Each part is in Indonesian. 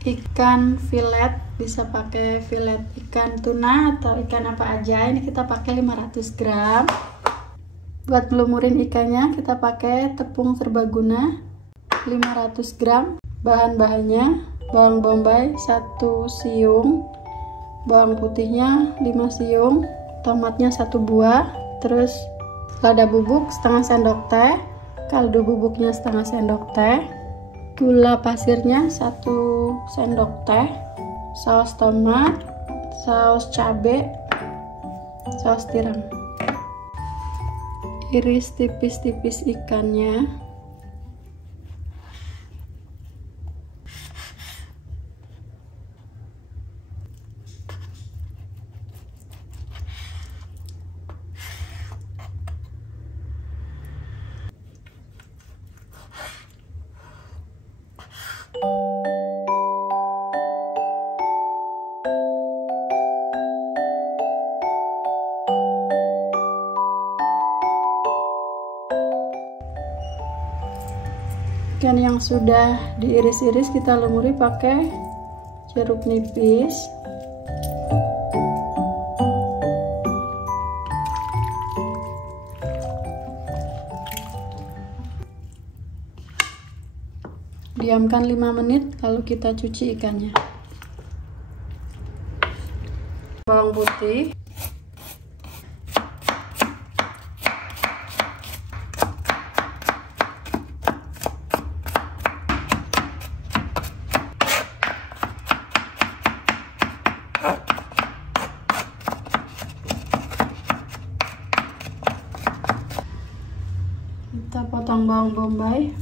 ikan filet, bisa pakai filet ikan tuna atau ikan apa aja. Ini kita pakai 500 gram. Buat melumurin ikannya kita pakai tepung serbaguna 500 gram. Bahan-bahannya bawang bombay 1 siung, bawang putihnya 5 siung, tomatnya 1 buah, terus lada bubuk setengah sendok teh, kaldu bubuknya setengah sendok teh, gula pasirnya 1 sendok teh, saus tomat, saus cabai, saus tiram. Iris tipis-tipis ikannya. Ikan yang sudah diiris-iris kita lumuri pakai jeruk nipis. Diamkan 5 menit lalu kita cuci ikannya. Bawang putih, kita potong bawang bombay,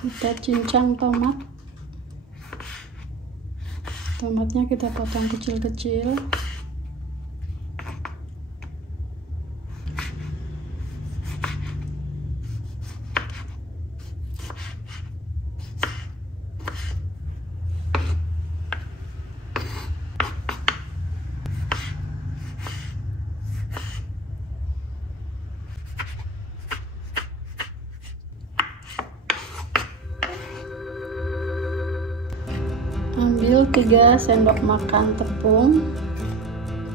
kita cincang tomat. Tomatnya kita potong kecil-kecil. Ambil 3 sendok makan tepung,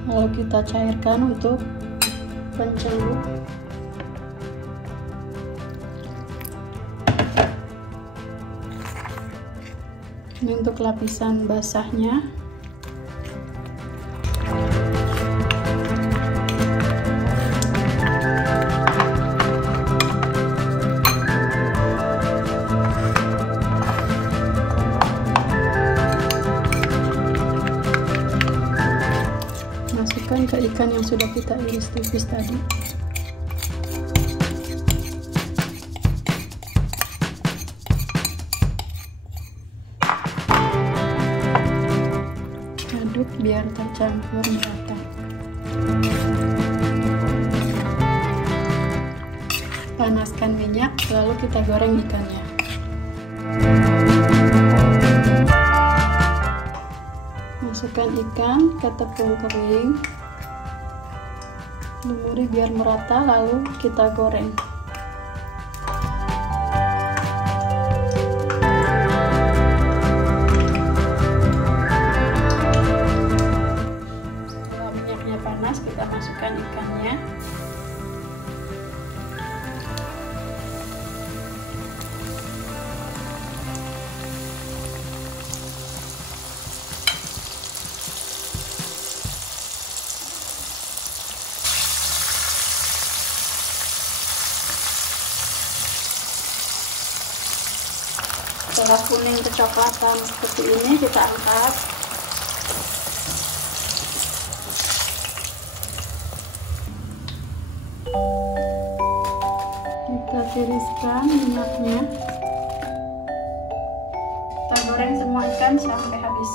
lalu kita cairkan untuk pencelup. Ini untuk lapisan basahnya. Masukkan ke ikan yang sudah kita iris tipis tadi. Aduk biar tercampur merata. Panaskan minyak, lalu kita goreng ikannya. Masukkan ikan ke tepung kering, lumuri biar merata, lalu kita goreng. Setelah minyaknya panas, kita masukkan ikannya. Setelah kuning kecoklatan seperti ini, kita angkat. Kita tiriskan minyaknya. Kita goreng semua ikan sampai habis.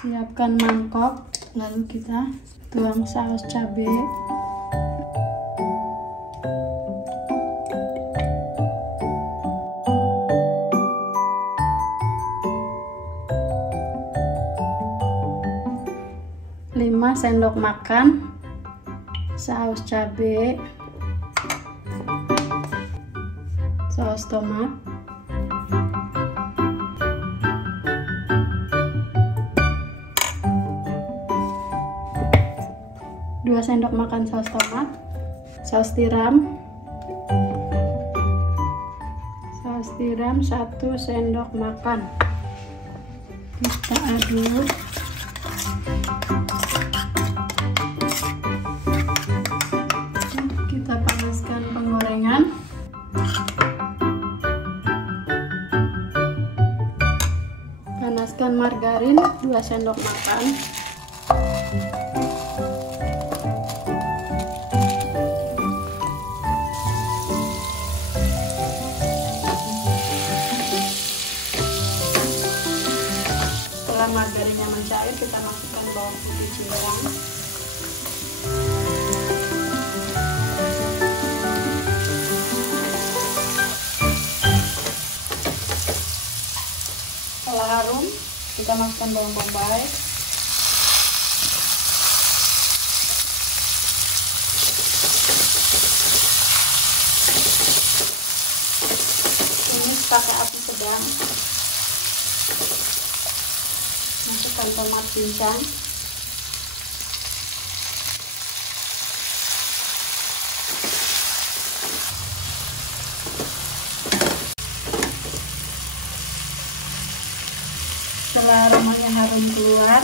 Siapkan mangkok, lalu kita tuang saus cabai. Lima sendok makan saus cabai, saus tomat, 2 sendok makan saus tomat, saus tiram 1 sendok makan. Kita aduk. Kita panaskan penggorengan. Panaskan margarin 2 sendok makan. Setelah margarinnya mencair, kita masukkan bawang putih cincang. Setelah harum, kita masukkan bawang bombay. Ini pakai api sedang. Masukkan tomat cincang. Setelah aromanya harum keluar,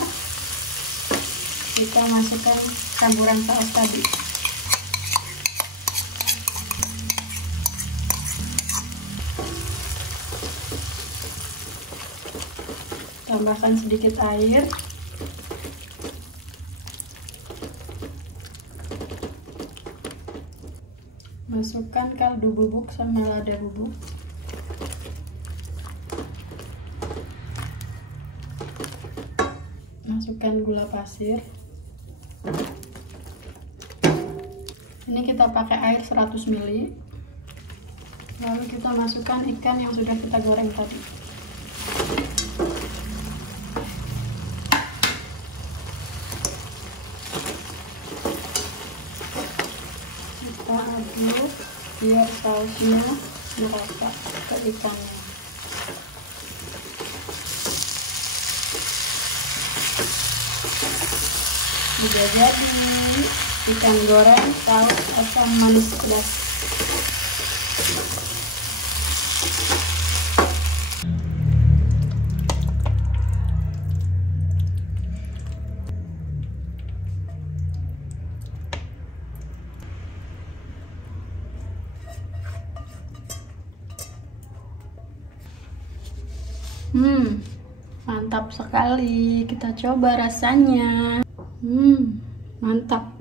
kita masukkan campuran saus tadi. Tambahkan sedikit air. Masukkan kaldu bubuk sama lada bubuk. Masukkan gula pasir. Ini kita pakai air 100 ml. Lalu kita masukkan ikan yang sudah kita goreng tadi. Kita aduk biar sausnya merata ke ikannya. Sudah jadi ikan goreng saus asam manis pedas. Mantap sekali. Kita coba rasanya. Mantap.